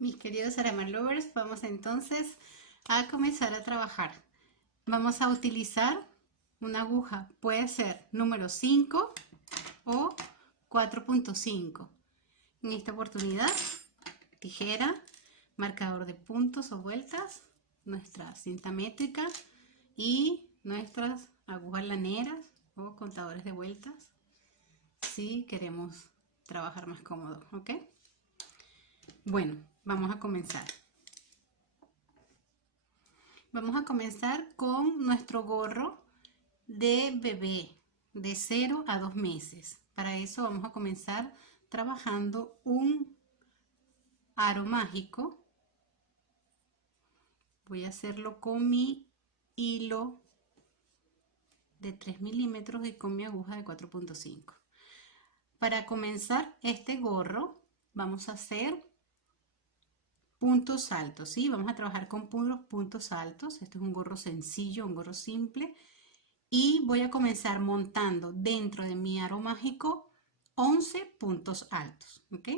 Mis queridos Aramar Lovers, vamos entonces a comenzar a trabajar. Vamos a utilizar una aguja, puede ser número 5 o 4.5. En esta oportunidad, tijera, marcador de puntos o vueltas, nuestra cinta métrica y nuestras agujas laneras o contadores de vueltas si queremos trabajar más cómodo, ¿ok? Bueno, vamos a comenzar. Vamos a comenzar con nuestro gorro de bebé de 0 a 2 meses. Para eso vamos a comenzar trabajando un aro mágico. Voy a hacerlo con mi hilo de 3 milímetros y con mi aguja de 4.5. Para comenzar este gorro vamos a hacer puntos altos, ¿sí? Vamos a trabajar con puros puntos altos. Este es un gorro sencillo, un gorro simple. Y voy a comenzar montando dentro de mi aro mágico 11 puntos altos, ¿ok?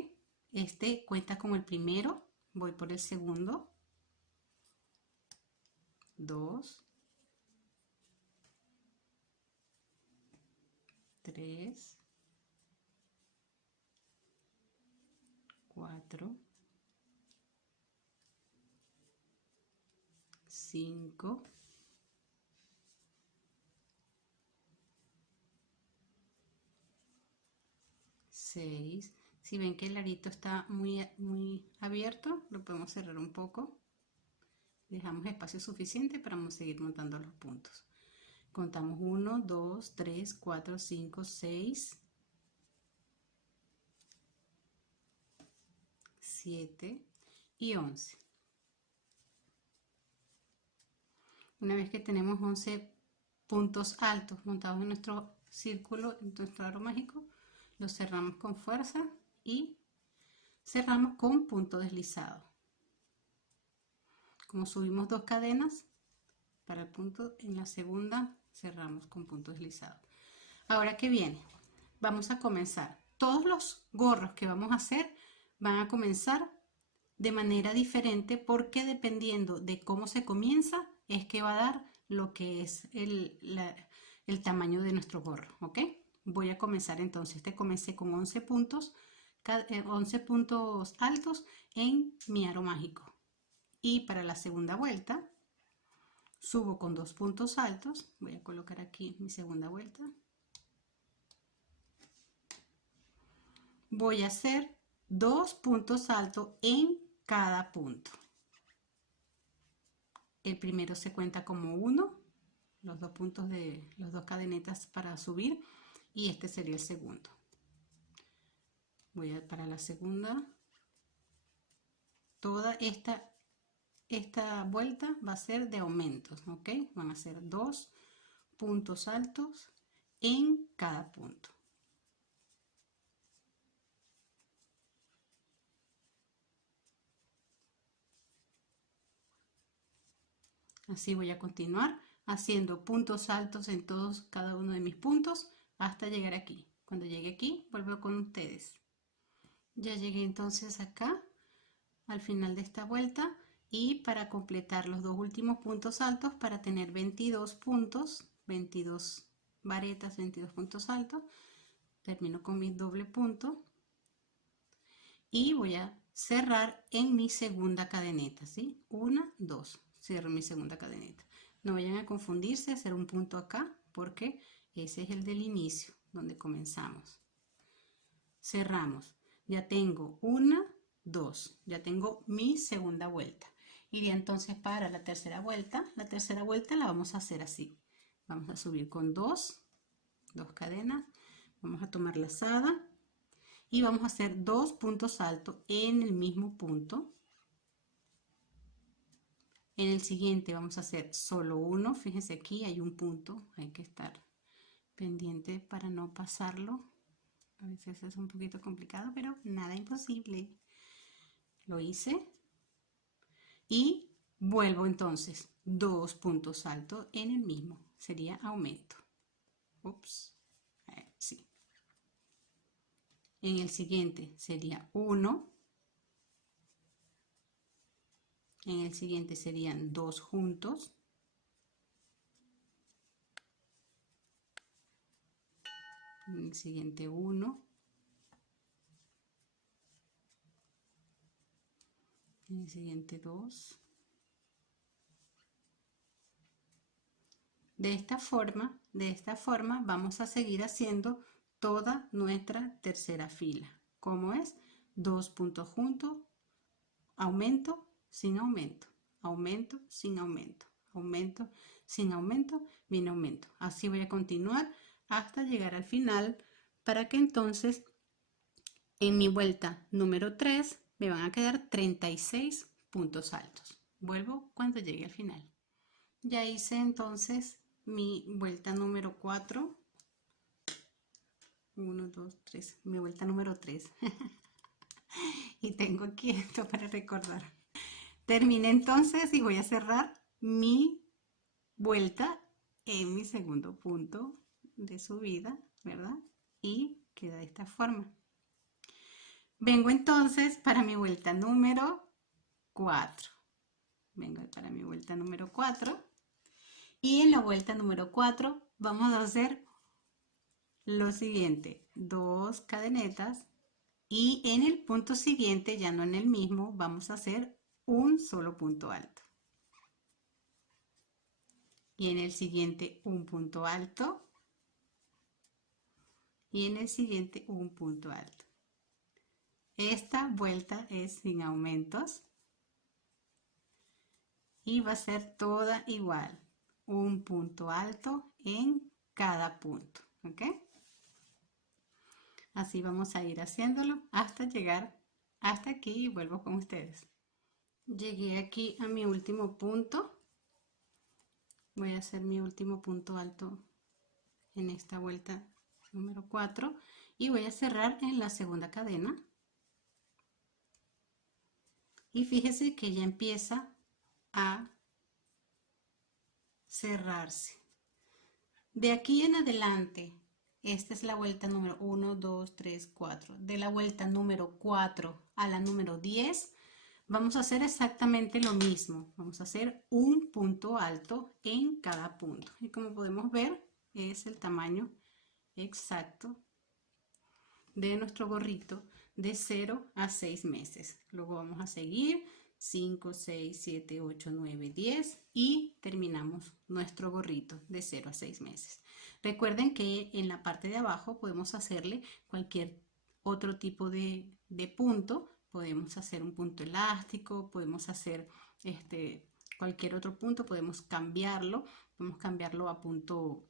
Este cuenta como el primero. Voy por el segundo. 2, 3, 4, 5, 6. Si ven que el arito está muy abierto, lo podemos cerrar un poco. Dejamos espacio suficiente para seguir montando los puntos. Contamos 1, 2, 3, 4, 5, 6, 7 y 11. Una vez que tenemos 11 puntos altos montados en nuestro círculo, en nuestro aro mágico, los cerramos con fuerza y cerramos con punto deslizado. Como subimos 2 cadenas, para el punto en la segunda cerramos con punto deslizado. Ahora, ¿qué viene? Vamos a comenzar. Todos los gorros que vamos a hacer van a comenzar de manera diferente porque dependiendo de cómo se comienza es que va a dar lo que es el tamaño de nuestro gorro, ¿ok? Voy a comenzar entonces. Comencé con 11 puntos, 11 puntos altos en mi aro mágico. Y para la segunda vuelta subo con 2 puntos altos. Voy a colocar aquí mi segunda vuelta. Voy a hacer 2 puntos altos en cada punto. El primero se cuenta como 1, los 2 puntos de las 2 cadenetas para subir, y este sería el segundo. Voy a para la segunda. Toda esta vuelta va a ser de aumentos, ¿ok? Van a ser 2 puntos altos en cada punto. Así voy a continuar haciendo puntos altos en todos, cada uno de mis puntos hasta llegar aquí. Cuando llegue aquí, vuelvo con ustedes. Ya llegué entonces acá al final de esta vuelta y para completar los 2 últimos puntos altos, para tener 22 puntos, 22 varetas, 22 puntos altos, termino con mi doble punto y voy a cerrar en mi segunda cadeneta, ¿sí? 1, 2, cierro mi segunda cadeneta. No vayan a confundirse, hacer un punto acá porque ese es el del inicio donde comenzamos. Cerramos. Ya tengo 1, 2, ya tengo mi segunda vuelta. Iría entonces para la tercera vuelta. La tercera vuelta la vamos a hacer así. Vamos a subir con 2 cadenas. Vamos a tomar lazada y vamos a hacer 2 puntos altos en el mismo punto. En el siguiente vamos a hacer solo uno. Fíjense, aquí hay un punto, hay que estar pendiente para no pasarlo. A veces es un poquito complicado, pero nada imposible. Lo hice y vuelvo entonces 2 puntos altos en el mismo, sería aumento. Ups, sí. En el siguiente sería 1, En el siguiente serían 2 juntos. En el siguiente 1. En el siguiente 2. De esta forma vamos a seguir haciendo toda nuestra tercera fila. ¿Cómo es? 2 puntos juntos, aumento, sin aumento, aumento, sin aumento, aumento, sin aumento, viene aumento. Así voy a continuar hasta llegar al final, para que entonces en mi vuelta número 3 me van a quedar 36 puntos altos. Vuelvo cuando llegue al final. Ya hice entonces mi vuelta número 4. 1, 2, 3. Mi vuelta número 3. Y tengo aquí esto para recordar. Terminé entonces y voy a cerrar mi vuelta en mi segundo punto de subida, ¿verdad? Y queda de esta forma. Vengo entonces para mi vuelta número 4. Vengo para mi vuelta número 4. Y en la vuelta número 4 vamos a hacer lo siguiente: 2 cadenetas, y en el punto siguiente, ya no en el mismo, vamos a hacer un solo punto alto. Y en el siguiente un punto alto. Y en el siguiente un punto alto. Esta vuelta es sin aumentos. Y va a ser toda igual. Un punto alto en cada punto. ¿Ok? Así vamos a ir haciéndolo hasta llegar hasta aquí y vuelvo con ustedes. Llegué aquí a mi último punto. Voy a hacer mi último punto alto en esta vuelta número 4 y voy a cerrar en la segunda cadena. Y fíjese que ya empieza a cerrarse. De aquí en adelante, esta es la vuelta número 1, 2, 3, 4. De la vuelta número 4 a la número 10, vamos a hacer exactamente lo mismo. Vamos a hacer un punto alto en cada punto. Y como podemos ver, es el tamaño exacto de nuestro gorrito de 0 a 6 meses. Luego vamos a seguir 5, 6, 7, 8, 9, 10 y terminamos nuestro gorrito de 0 a 6 meses. Recuerden que en la parte de abajo podemos hacerle cualquier otro tipo de punto. Podemos hacer un punto elástico, podemos hacer cualquier otro punto, podemos cambiarlo a punto,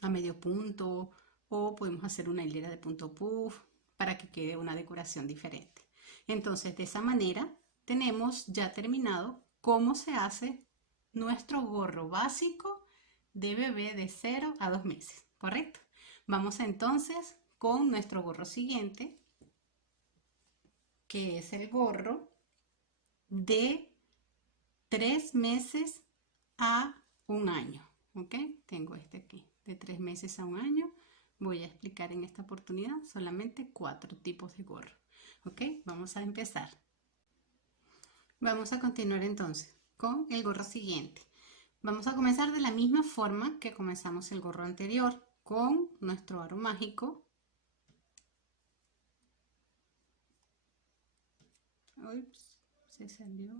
a medio punto, o podemos hacer una hilera de punto puff para que quede una decoración diferente. Entonces, de esa manera tenemos ya terminado cómo se hace nuestro gorro básico de bebé de 0 a 2 meses, ¿correcto? Vamos entonces con nuestro gorro siguiente, que es el gorro de 3 meses a 1 año, ¿ok? Tengo este aquí, de 3 meses a 1 año. Voy a explicar en esta oportunidad solamente 4 tipos de gorro, ¿ok? Vamos a empezar. Vamos a continuar entonces con el gorro siguiente. Vamos a comenzar de la misma forma que comenzamos el gorro anterior, con nuestro aro mágico. Ups, se salió.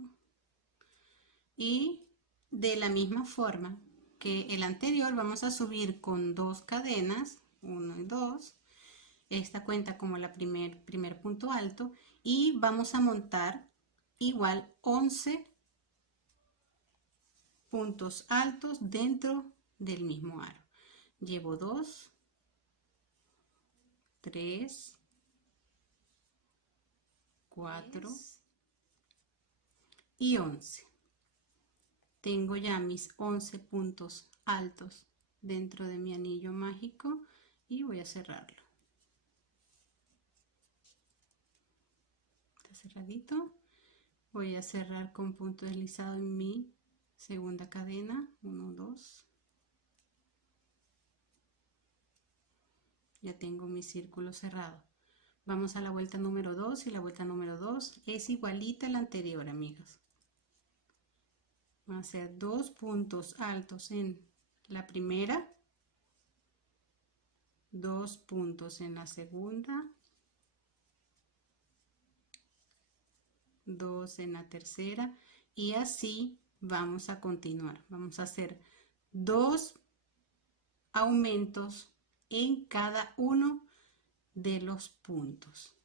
Y de la misma forma que el anterior, vamos a subir con 2 cadenas, 1 y 2. Esta cuenta como la primer punto alto, y vamos a montar igual 11 puntos altos dentro del mismo aro. Llevo 2, 3, 4 y 11. Tengo ya mis 11 puntos altos dentro de mi anillo mágico y voy a cerrarlo. Está cerradito. Voy a cerrar con punto deslizado en mi segunda cadena. 1, 2. Ya tengo mi círculo cerrado. Vamos a la vuelta número 2 y la vuelta número 2 es igualita a la anterior, amigas. Van a hacer 2 puntos altos en la primera, 2 puntos en la segunda, 2 en la tercera, y así vamos a continuar. Vamos a hacer 2 aumentos en cada uno de los puntos.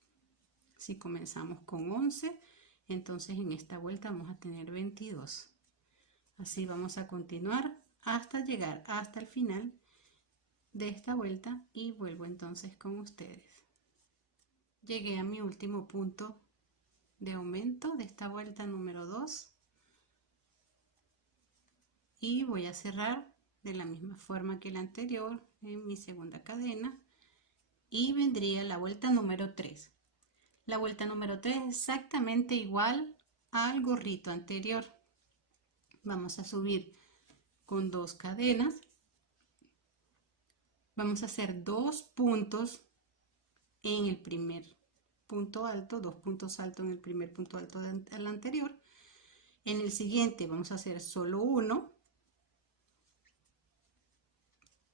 Si comenzamos con 11, entonces en esta vuelta vamos a tener 22. Así vamos a continuar hasta llegar hasta el final de esta vuelta y vuelvo entonces con ustedes. Llegué a mi último punto de aumento de esta vuelta número 2 y voy a cerrar de la misma forma que la anterior en mi segunda cadena y vendría la vuelta número 3. La vuelta número 3 es exactamente igual al gorrito anterior. Vamos a subir con 2 cadenas. Vamos a hacer 2 puntos en el primer punto alto, 2 puntos altos en el primer punto alto del anterior. En el siguiente vamos a hacer solo 1.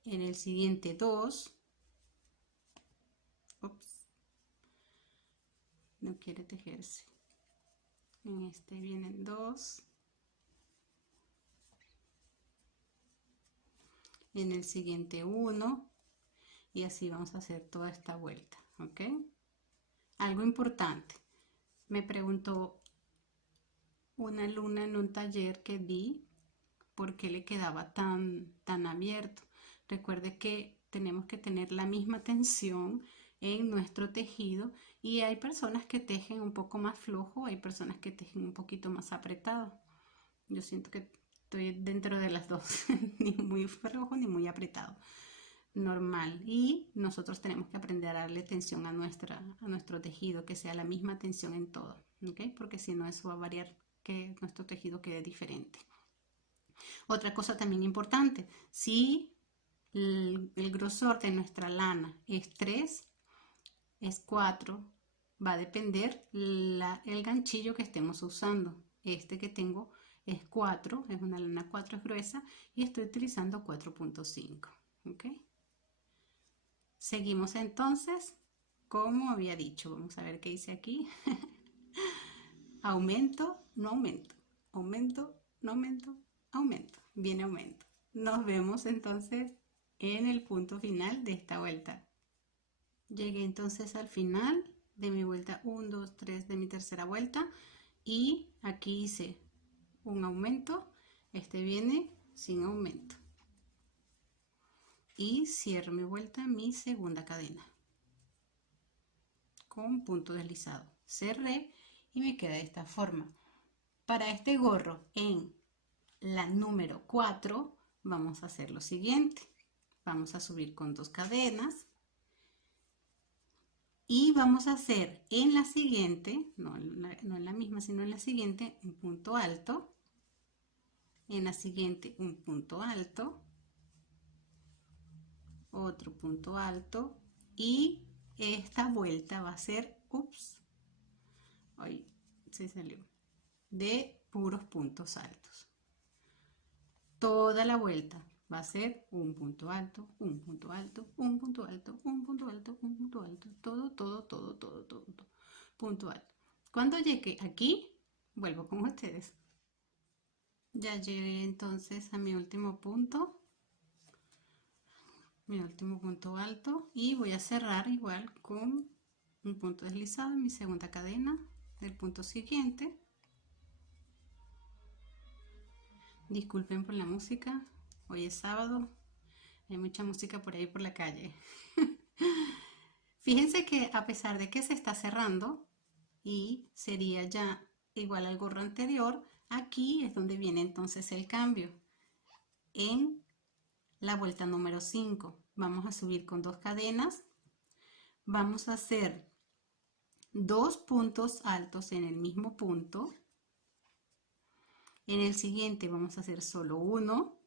En el siguiente 2. Ups, no quiere tejerse. En este vienen 2. En el siguiente 1 y así vamos a hacer toda esta vuelta, ¿ok? Algo importante, me preguntó una alumna en un taller que di por qué le quedaba tan abierto. Recuerde que tenemos que tener la misma tensión en nuestro tejido y hay personas que tejen un poco más flojo, hay personas que tejen un poquito más apretado. Yo siento que estoy dentro de las dos, ni muy flojo ni muy apretado, normal. Y nosotros tenemos que aprender a darle tensión a nuestro tejido, que sea la misma tensión en todo, ¿ok? Porque si no, eso va a variar, que nuestro tejido quede diferente. Otra cosa también importante, si el grosor de nuestra lana es 3, es 4, va a depender el ganchillo que estemos usando. Este que tengo es 4, es una lana 4, es gruesa y estoy utilizando 4.5, ¿ok? Seguimos entonces como había dicho. Vamos a ver qué hice aquí. Aumento, no aumento, aumento, no aumento, aumento, viene aumento. Nos vemos entonces en el punto final de esta vuelta. Llegué entonces al final de mi vuelta 1, 2, 3 de mi tercera vuelta y aquí hice un aumento, este viene sin aumento y cierro mi vuelta en mi segunda cadena con punto deslizado. Cerré y me queda de esta forma. Para este gorro en la número 4 vamos a hacer lo siguiente. Vamos a subir con 2 cadenas y vamos a hacer en la siguiente, no en la misma, sino en la siguiente, un punto alto. En la siguiente, un punto alto. Otro punto alto. Y esta vuelta va a ser, ups, ay, se salió, de puros puntos altos. Toda la vuelta va a ser un punto alto, un punto alto, un punto alto, un punto alto, un punto alto, todo, punto alto. Cuando llegue aquí, vuelvo con ustedes. Ya llegué entonces a mi último punto alto y voy a cerrar igual con un punto deslizado en mi segunda cadena del punto siguiente. Disculpen por la música, hoy es sábado, hay mucha música por ahí por la calle. Fíjense que a pesar de que se está cerrando y sería ya igual al gorro anterior, aquí es donde viene entonces el cambio. En la vuelta número 5 vamos a subir con 2 cadenas, vamos a hacer 2 puntos altos en el mismo punto. En el siguiente vamos a hacer solo 1.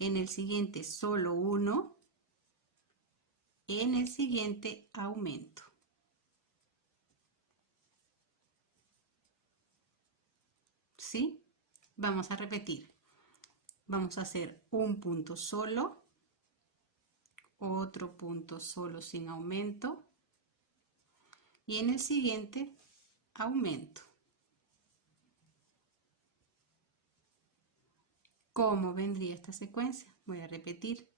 En el siguiente solo 1. En el siguiente aumento. ¿sí? Vamos a repetir. Vamos a hacer un punto solo, otro punto solo sin aumento y en el siguiente aumento. ¿Cómo vendría esta secuencia? Voy a repetir.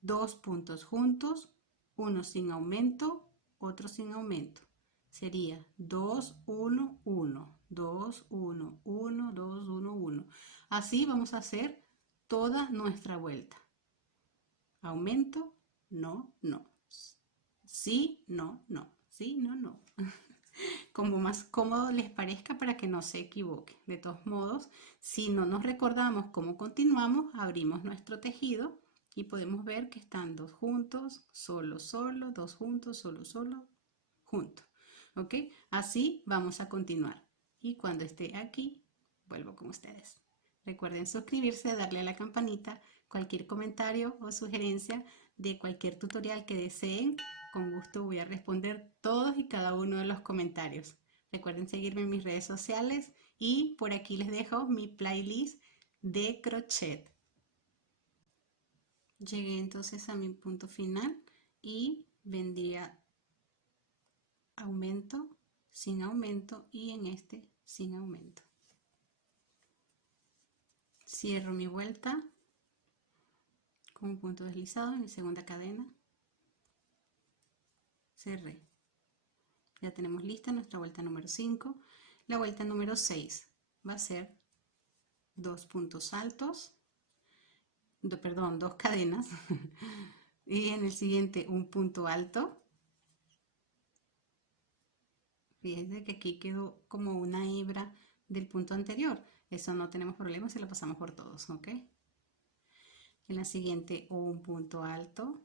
2 puntos juntos, uno sin aumento, otro sin aumento. Sería 2, 1, 1, 2, 1, 1, 2, 1, 1. Así vamos a hacer toda nuestra vuelta. Aumento, no, no. Sí, no, no. Sí, no, no. Como más cómodo les parezca para que no se equivoquen. De todos modos, si no nos recordamos cómo continuamos, abrimos nuestro tejido y podemos ver que están 2 juntos, solo, solo, 2 juntos, solo, solo, juntos. ¿Ok? Así vamos a continuar. Y cuando esté aquí, vuelvo con ustedes. Recuerden suscribirse, darle a la campanita, cualquier comentario o sugerencia de cualquier tutorial que deseen. Con gusto voy a responder todos y cada uno de los comentarios. Recuerden seguirme en mis redes sociales y por aquí les dejo mi playlist de crochet. Llegué entonces a mi punto final y vendría aumento, sin aumento y en este sin aumento. Cierro mi vuelta con un punto deslizado en mi segunda cadena. Cerré. Ya tenemos lista nuestra vuelta número 5. La vuelta número 6 va a ser 2 puntos altos, perdón, 2 cadenas y en el siguiente un punto alto. Fíjense que aquí quedó como una hebra del punto anterior. Eso no tenemos problema si lo pasamos por todos, ¿ok? En la siguiente un punto alto,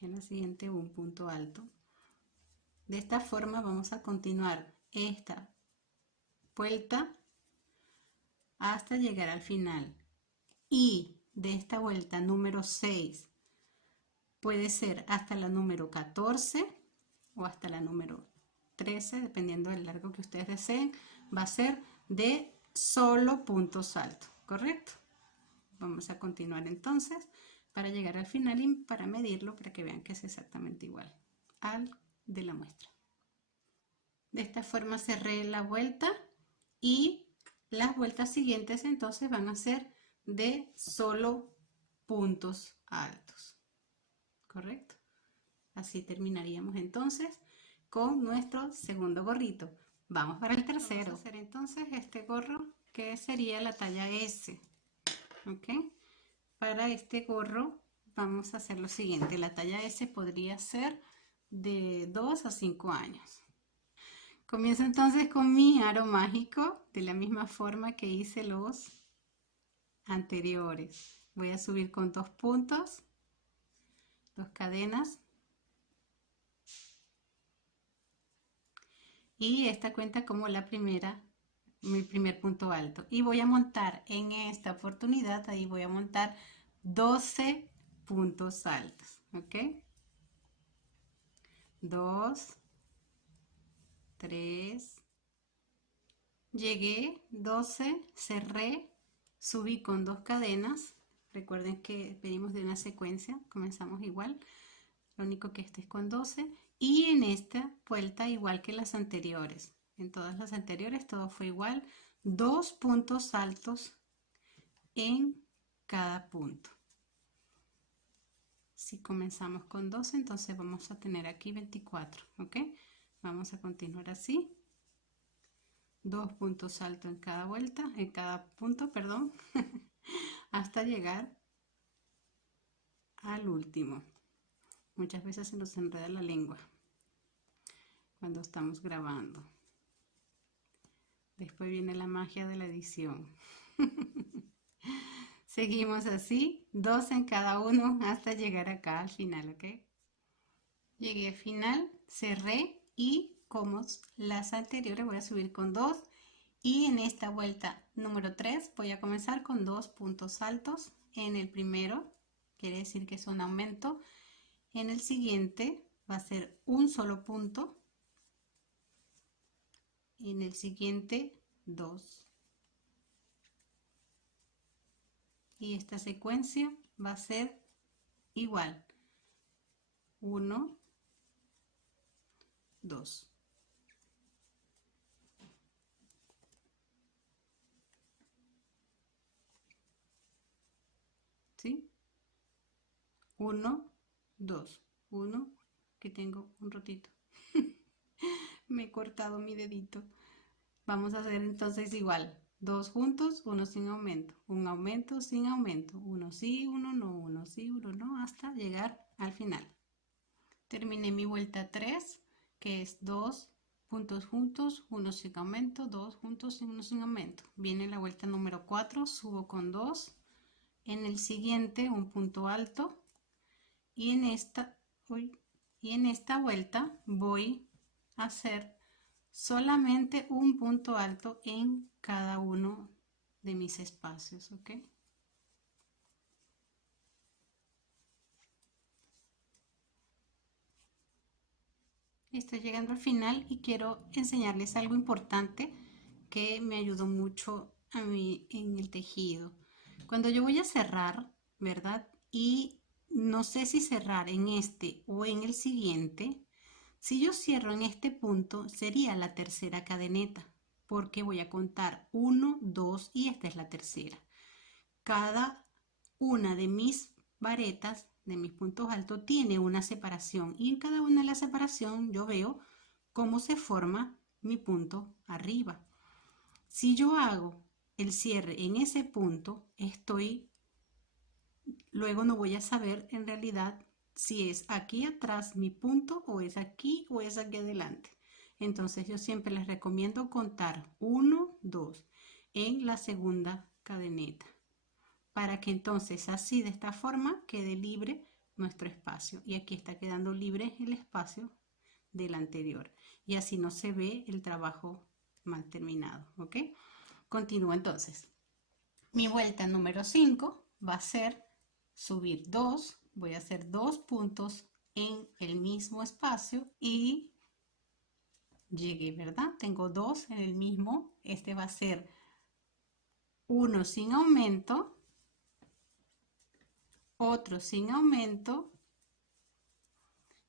en la siguiente un punto alto. De esta forma vamos a continuar esta vuelta hasta llegar al final. Y de esta vuelta número 6 puede ser hasta la número 14 o hasta la número 13, dependiendo del largo que ustedes deseen. Va a ser de solo puntos altos, ¿correcto? Vamos a continuar entonces para llegar al final y para medirlo para que vean que es exactamente igual al de la muestra. De esta forma cerré la vuelta y las vueltas siguientes entonces van a ser de solo puntos altos, ¿correcto? Así terminaríamos entonces con nuestro segundo gorrito. Vamos para el tercero. Vamos a hacer entonces este gorro que sería la talla S. ¿Ok? Para este gorro vamos a hacer lo siguiente. La talla S podría ser de 2 a 5 años. Comienzo entonces con mi aro mágico de la misma forma que hice los anteriores. Voy a subir con 2 puntos, 2 cadenas. Y esta cuenta como la primera, mi primer punto alto. Y voy a montar en esta oportunidad, ahí voy a montar 12 puntos altos. ¿Ok? 2, 3, llegué, 12, cerré, subí con 2 cadenas. Recuerden que venimos de una secuencia, comenzamos igual. Lo único que este es con 12 y en esta vuelta igual que las anteriores. En todas las anteriores todo fue igual, 2 puntos altos en cada punto. Si comenzamos con 12, entonces vamos a tener aquí 24, ¿ok? Vamos a continuar así. 2 puntos altos en cada vuelta, en cada punto, perdón, hasta llegar al último. Muchas veces se nos enreda la lengua cuando estamos grabando. Después viene la magia de la edición. Seguimos así, 2 en cada uno hasta llegar acá al final, ¿ok? Llegué al final, cerré y como las anteriores voy a subir con 2 y en esta vuelta número 3 voy a comenzar con 2 puntos altos. En el primero quiere decir que es un aumento. En el siguiente va a ser un solo punto. En el siguiente 2. y esta secuencia va a ser igual. 1, 2. ¿Sí? 1, 2. 1, que tengo un rotito. Me he cortado mi dedito. Vamos a hacer entonces igual. 2 juntos, 1 sin aumento. Un aumento sin aumento. 1 sí, 1 no, 1 sí, 1 no, hasta llegar al final. Terminé mi vuelta 3, que es 2 puntos juntos, 1 sin aumento, 2 juntos y 1 sin aumento. Viene la vuelta número 4, subo con 2. En el siguiente un punto alto. Y en esta vuelta voy a hacer solamente un punto alto en cada uno de mis espacios, ¿ok? Estoy llegando al final y quiero enseñarles algo importante que me ayudó mucho a mí en el tejido. Cuando yo voy a cerrar, ¿verdad? Y no sé si cerrar en este o en el siguiente. Si yo cierro en este punto, sería la tercera cadeneta, porque voy a contar 1, 2 y esta es la tercera. Cada una de mis varetas, de mis puntos altos, tiene una separación y en cada una de las separaciones yo veo cómo se forma mi punto arriba. Si yo hago el cierre en ese punto, luego no voy a saber en realidad si es aquí atrás mi punto o es aquí adelante. Entonces yo siempre les recomiendo contar 1, 2 en la segunda cadeneta, para que entonces así de esta forma quede libre nuestro espacio. Y aquí está quedando libre el espacio del anterior. Y así no se ve el trabajo mal terminado, ¿ok? Continúo entonces. Mi vuelta número 5 va a ser subir 2, voy a hacer 2 puntos en el mismo espacio y llegué, ¿verdad? Tengo 2 en el mismo, este va a ser 1 sin aumento, otro sin aumento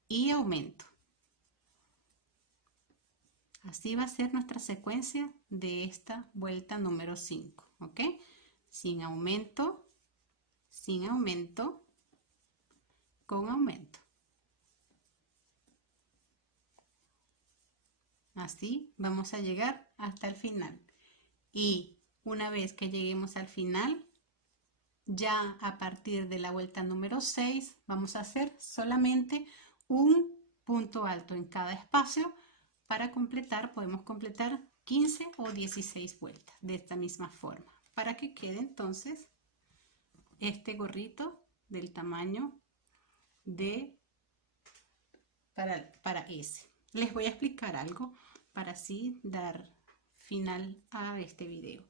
y aumento. Así va a ser nuestra secuencia de esta vuelta número 5, ¿ok? Sin aumento, sin aumento, con aumento. Así vamos a llegar hasta el final. Y una vez que lleguemos al final, ya a partir de la vuelta número 6, vamos a hacer solamente un punto alto en cada espacio. Para completar, podemos completar 15 o 16 vueltas de esta misma forma, para que quede entonces este gorrito del tamaño de para ese. Les voy a explicar algo para así dar final a este video.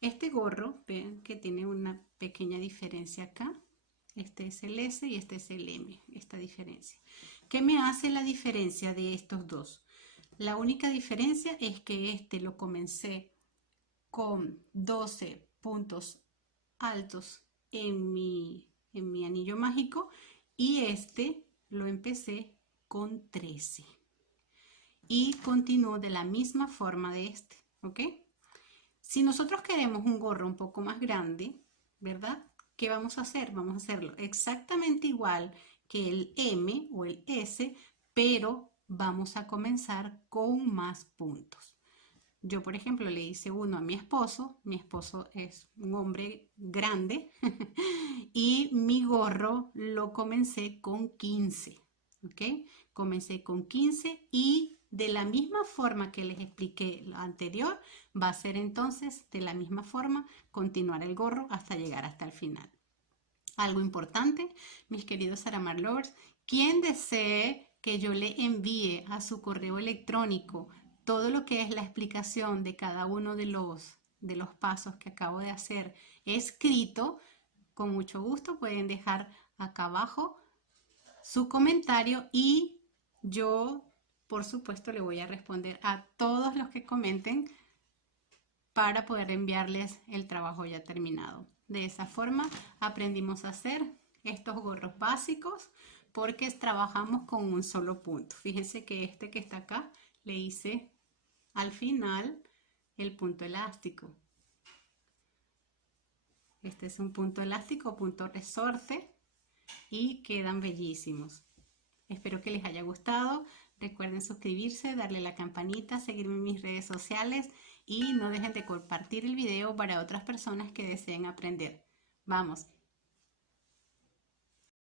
Este gorro, ven que tiene una pequeña diferencia acá. Este es el S y este es el M, esta diferencia. ¿Qué me hace la diferencia de estos dos? La única diferencia es que este lo comencé con 12 puntos altos en mi anillo mágico y este lo empecé con 13 y continúo de la misma forma de este, ¿ok? Si nosotros queremos un gorro un poco más grande, ¿verdad? ¿Qué vamos a hacer? Vamos a hacerlo exactamente igual que el M o el S, pero vamos a comenzar con más puntos. Yo, por ejemplo, le hice uno a mi esposo es un hombre grande y mi gorro lo comencé con 15, ¿ok? Comencé con 15 y de la misma forma que les expliqué lo anterior, va a ser entonces de la misma forma continuar el gorro hasta llegar hasta el final. Algo importante, mis queridos Saramar Lovers, quien desee que yo le envíe a su correo electrónico todo lo que es la explicación de cada uno de los pasos que acabo de hacer escrito, con mucho gusto pueden dejar acá abajo su comentario y yo, por supuesto, le voy a responder a todos los que comenten para poder enviarles el trabajo ya terminado. De esa forma aprendimos a hacer estos gorros básicos porque trabajamos con un solo punto. Fíjense que este que está acá le hice al final el punto elástico. Este es un punto elástico, punto resorte, y quedan bellísimos. Espero que les haya gustado. Recuerden suscribirse, darle la campanita, seguirme en mis redes sociales y no dejen de compartir el video para otras personas que deseen aprender. Vamos,